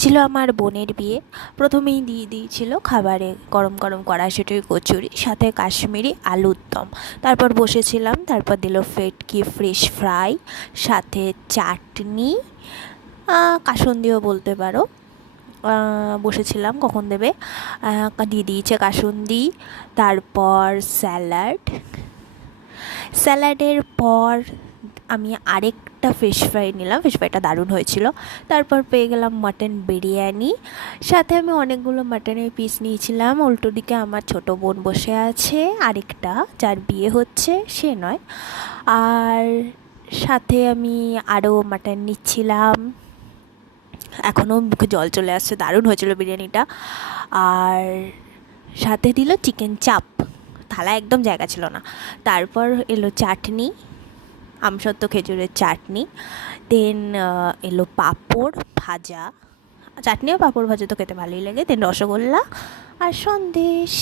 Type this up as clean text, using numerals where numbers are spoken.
ছিল আমার বোনের বিয়ে। প্রথমেই দিয়ে দিয়েছিল খাবারে গরম গরম কড়াইশুঁটি কচুরি, সাথে কাশ্মীরি আলুর দম। তারপর বসেছিলাম, তারপর দিল ভেটকি ফিশ ফ্রাই, সাথে চাটনি, কাসুন্দিও বলতে পারো। বসেছিলাম কখন দেবে, দিয়ে দিয়েছে কাসুন্দি। তারপর স্যালাডের পর আমি আরেকটা ফিশ ফ্রাই নিলাম, ফিশ ফ্রাইটা দারুণ হয়েছিল। তারপর পেয়ে গেলাম মাটন বিরিয়ানি, সাথে আমি অনেকগুলো মাটনের পিস নিয়েছিলাম। উল্টো দিকে আমার ছোটো বোন বসে আছে, আরেকটা যার বিয়ে হচ্ছে সে নয়। আর সাথে আমি আরও মাটন নিচ্ছিলাম, এখনও মুখে জল চলে আসছে, দারুণ হয়েছিল বিরিয়ানিটা। আর সাথে দিল চিকেন চাপ, থালা একদম জায়গা ছিল না। তারপর এলো চাটনি, আমসত্ত্ব খেজুরের চাটনি। দেন এলো পাঁপড় ভাজা, চাটনি ও পাঁপড় ভাজা তো খেতে ভালোই লাগে। দেন রসগোল্লা আর সন্দেশ।